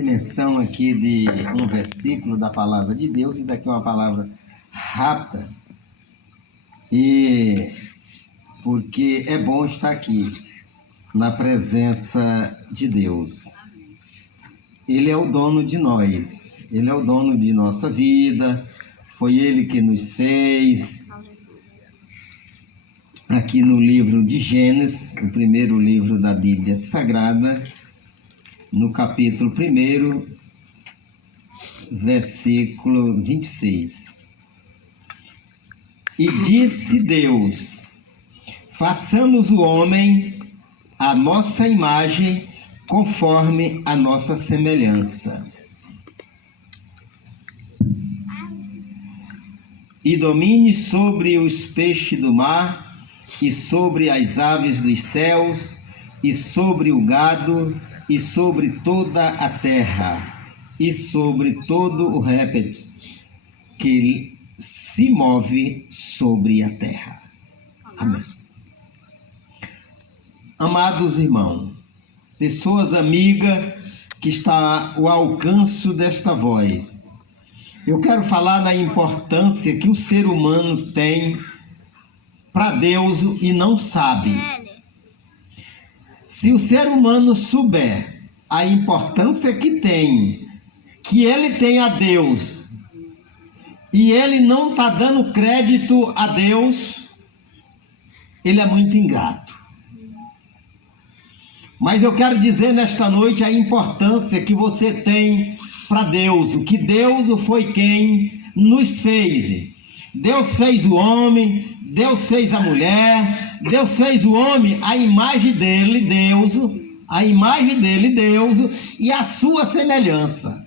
Menção aqui de um versículo da palavra de Deus, e daqui uma palavra rápida, e porque é bom estar aqui na presença de Deus. Ele é o dono de nós, Ele é o dono de nossa vida, foi Ele que nos fez. Aqui no livro de Gênesis, o primeiro livro da Bíblia Sagrada, no capítulo 1, versículo 26. E disse Deus: façamos o homem à nossa imagem, conforme a nossa semelhança. E domine sobre os peixes do mar, e sobre as aves dos céus, e sobre o gado, e sobre toda a terra, e sobre todo o réptil que se move sobre a terra. Amém. Amados irmãos, pessoas amigas que está ao alcance desta voz, eu quero falar da importância que o ser humano tem para Deus e não sabe. Se o ser humano souber a importância que ele tem a Deus, e ele não está dando crédito a Deus, ele é muito ingrato. Mas eu quero dizer nesta noite a importância que você tem para Deus, o que Deus foi quem nos fez. Deus fez o homem, Deus fez a mulher, Deus fez o homem, a imagem dele, Deus, e a sua semelhança.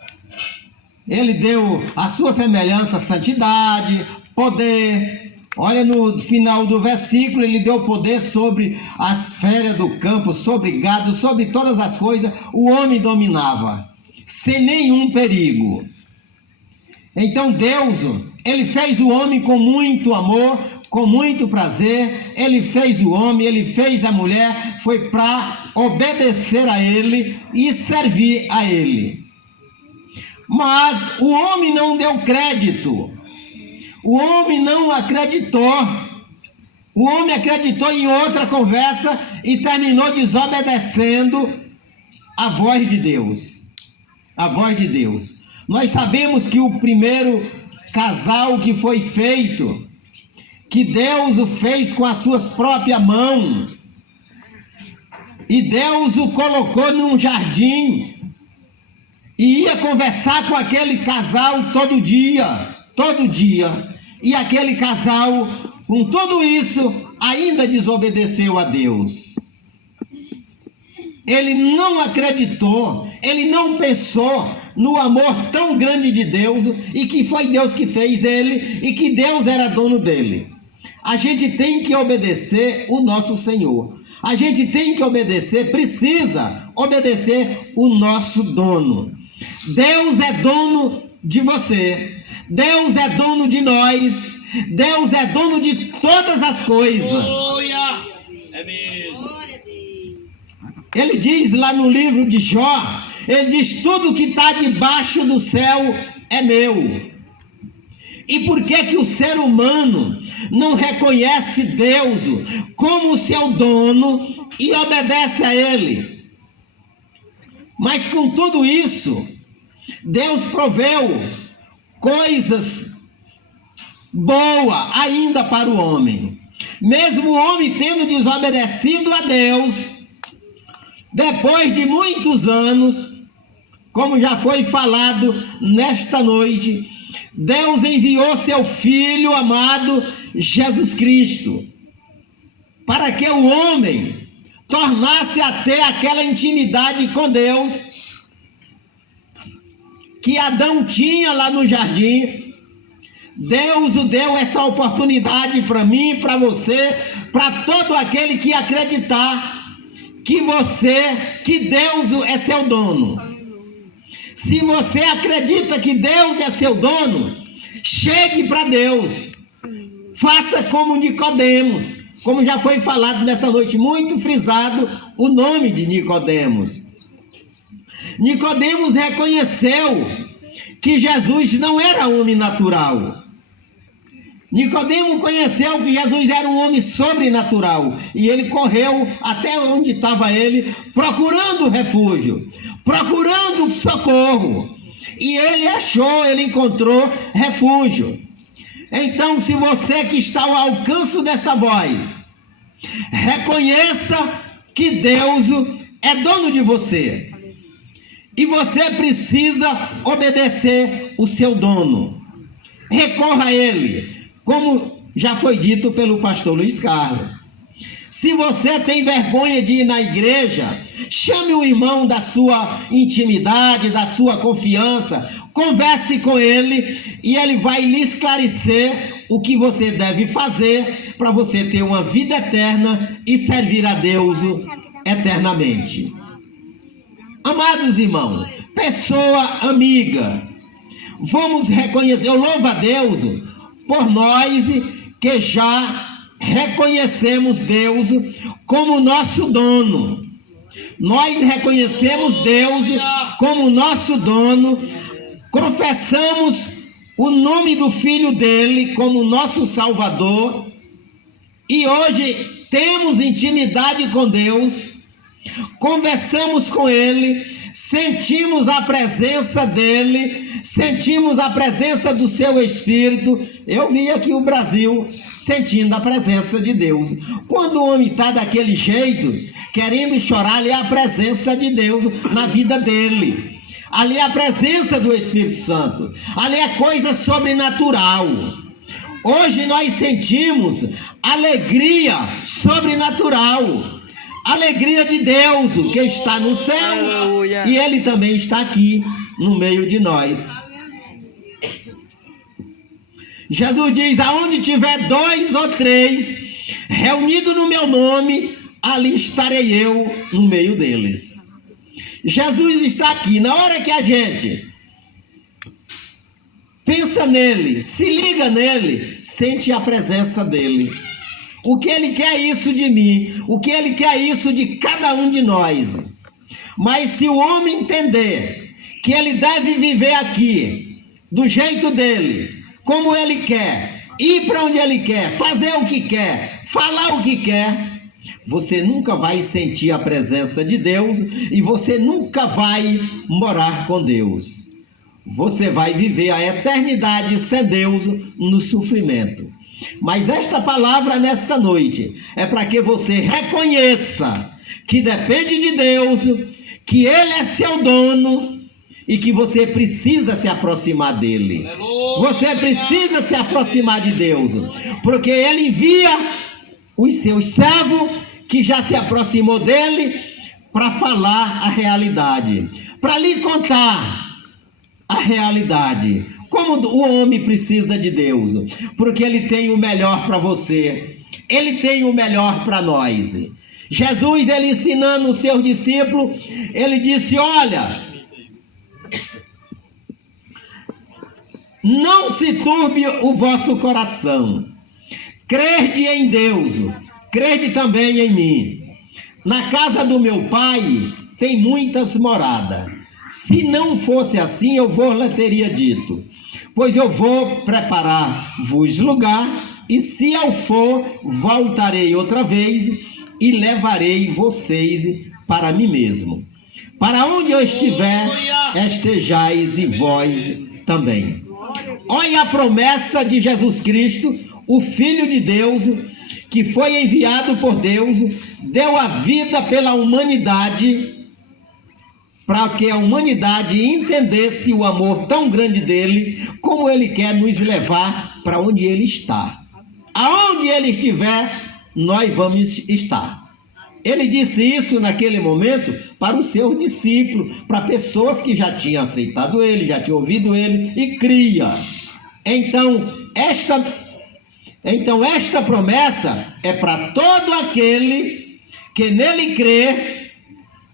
Ele deu a sua semelhança, santidade, poder. Olha no final do versículo, ele deu poder sobre as feras do campo, sobre gado, sobre todas as coisas, o homem dominava, sem nenhum perigo. Então Deus, ele fez o homem com muito amor, com muito prazer. Ele fez o homem, ele fez a mulher, foi para obedecer a ele e servir a ele. Mas o homem não deu crédito, o homem não acreditou, o homem acreditou em outra conversa e terminou desobedecendo a voz de Deus. A voz de Deus. Nós sabemos que o primeiro casal que foi feito, que Deus o fez com as suas próprias mãos, e Deus o colocou num jardim, e ia conversar com aquele casal todo dia, e aquele casal, com tudo isso, ainda desobedeceu a Deus. Ele não acreditou, ele não pensou no amor tão grande de Deus, e que foi Deus que fez ele, e que Deus era dono dele. A gente tem que obedecer o nosso Senhor. A gente tem que obedecer, precisa obedecer o nosso dono. Deus é dono de você. Deus é dono de nós. Deus é dono de todas as coisas. É mesmo. Ele diz lá no livro de Jó, ele diz: tudo que está debaixo do céu é meu. E por que o ser humano não reconhece Deus como seu dono e obedece a ele? Mas com tudo isso, Deus proveu coisas boas ainda para o homem. Mesmo o homem tendo desobedecido a Deus, depois de muitos anos, como já foi falado nesta noite, Deus enviou seu Filho amado, Jesus Cristo, para que o homem tornasse a ter aquela intimidade com Deus que Adão tinha lá no jardim. Deus o deu essa oportunidade para mim, para você, para todo aquele que acreditar que Deus é seu dono. Se você acredita que Deus é seu dono, chegue para Deus. Faça como Nicodemos, como já foi falado nessa noite, muito frisado o nome de Nicodemos. Nicodemos reconheceu que Jesus não era homem natural. Nicodemo conheceu que Jesus era um homem sobrenatural. E ele correu até onde estava ele, procurando refúgio, procurando socorro. E ele achou, ele encontrou refúgio. Então, se você que está ao alcance desta voz, reconheça que Deus é dono de você. E você precisa obedecer o seu dono. Recorra a ele, como já foi dito pelo pastor Luiz Carlos. Se você tem vergonha de ir na igreja, chame o irmão da sua intimidade, da sua confiança, converse com ele e ele vai lhe esclarecer o que você deve fazer para você ter uma vida eterna e servir a Deus eternamente. Amados irmãos, pessoa amiga, vamos reconhecer, eu louvo a Deus por nós que já reconhecemos Deus como nosso dono. Nós reconhecemos Deus como nosso dono, confessamos o nome do Filho dele como nosso Salvador e hoje temos intimidade com Deus, conversamos com ele, sentimos a presença dele, sentimos a presença do seu Espírito. Eu vi aqui o Brasil sentindo a presença de Deus. Quando o homem está daquele jeito, querendo chorar, ali é a presença de Deus na vida dele. Ali é a presença do Espírito Santo. Ali é coisa sobrenatural. Hoje nós sentimos alegria sobrenatural. Alegria de Deus que está no céu e Ele também está aqui no meio de nós. Jesus diz: aonde tiver 2 ou 3 reunidos no meu nome, ali estarei eu no meio deles. Jesus está aqui. Na hora que a gente pensa nele, se liga nele, sente a presença dele. O que ele quer é isso de mim, o que ele quer é isso de cada um de nós. Mas se o homem entender que ele deve viver aqui do jeito dele, como ele quer, ir para onde ele quer, fazer o que quer, falar o que quer, você nunca vai sentir a presença de Deus e você nunca vai morar com Deus. Você vai viver a eternidade sem Deus no sofrimento. Mas esta palavra nesta noite é para que você reconheça que depende de Deus, que Ele é seu dono e que você precisa se aproximar dele. Você precisa se aproximar de Deus, porque Ele envia os seus servos que já se aproximou dele para falar a realidade, para lhe contar a realidade. Como o homem precisa de Deus, porque Ele tem o melhor para você, Ele tem o melhor para nós. Jesus, Ele ensinando os seus discípulos, Ele disse: olha, não se turbe o vosso coração, crede em Deus, crede também em mim. Na casa do meu pai tem muitas moradas. Se não fosse assim, eu vos teria dito, pois eu vou preparar-vos lugar, e se eu for, voltarei outra vez e levarei vocês para mim mesmo. Para onde eu estiver, estejais e vós também. Olha a promessa de Jesus Cristo, o Filho de Deus, que foi enviado por Deus, deu a vida pela humanidade, para que a humanidade entendesse o amor tão grande dele, como ele quer nos levar para onde ele está. Aonde ele estiver, nós vamos estar. Ele disse isso naquele momento para os seus discípulos, para pessoas que já tinham aceitado ele, já tinham ouvido ele e cria. Então esta promessa é para todo aquele que nele crê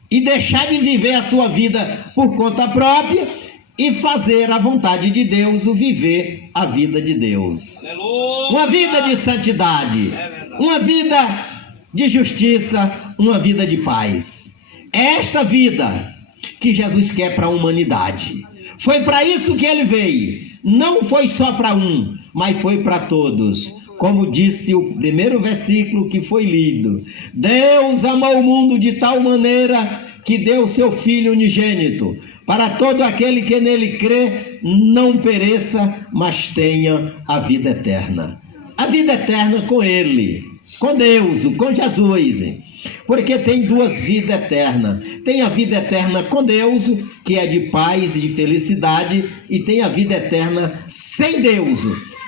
e deixar de viver a sua vida por conta própria e fazer a vontade de Deus, o viver a vida de Deus. Uma vida de santidade, uma vida de justiça, uma vida de paz. É esta vida que Jesus quer para a humanidade. Foi para isso que ele veio. Não foi só para um, mas foi para todos. Como disse o primeiro versículo que foi lido: Deus amou o mundo de tal maneira que deu seu Filho unigênito, para todo aquele que nele crê não pereça, mas tenha a vida eterna. A vida eterna com ele, com Deus, com Jesus. Porque tem duas vidas eternas. Tem a vida eterna com Deus, que é de paz e de felicidade, e tem a vida eterna sem Deus,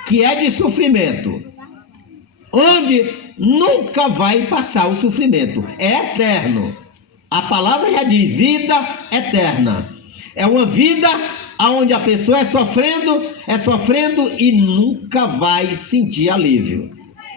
que é de sofrimento, onde nunca vai passar o sofrimento. É eterno. A palavra já diz vida eterna. É uma vida onde a pessoa é sofrendo e nunca vai sentir alívio.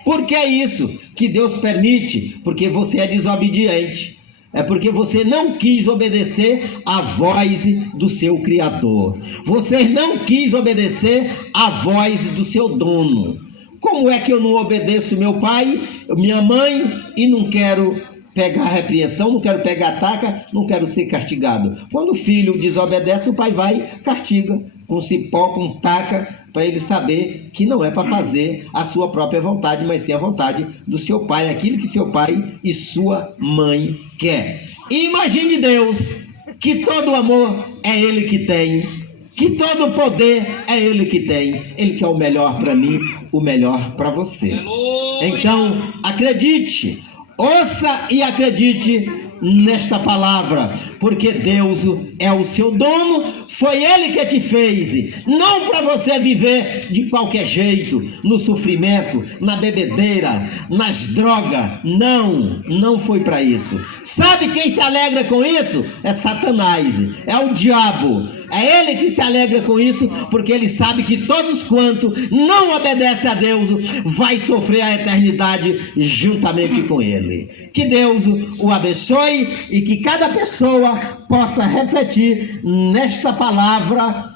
Por que é isso que Deus permite? Porque você é desobediente. É porque você não quis obedecer à voz do seu Criador. Você não quis obedecer à voz do seu dono. Como é que eu não obedeço meu pai, minha mãe, e não quero pegar repreensão, não quero pegar ataca, não quero ser castigado? Quando o filho desobedece, o pai vai, castiga, com cipó, com taca, para ele saber que não é para fazer a sua própria vontade, mas sim a vontade do seu pai, aquilo que seu pai e sua mãe quer. E imagine Deus, que todo amor é ele que tem, que todo poder é ele que tem. Ele quer o melhor para mim, o melhor para você. Então, acredite, ouça e acredite nesta palavra, porque Deus é o seu dono, foi ele que te fez, não para você viver de qualquer jeito, no sofrimento, na bebedeira, nas drogas. Não foi para isso. Sabe quem se alegra com isso? É Satanás, é o diabo. É ele que se alegra com isso, porque ele sabe que todos quanto não obedecem a Deus vai sofrer a eternidade juntamente com ele. Que Deus o abençoe e que cada pessoa possa refletir nesta palavra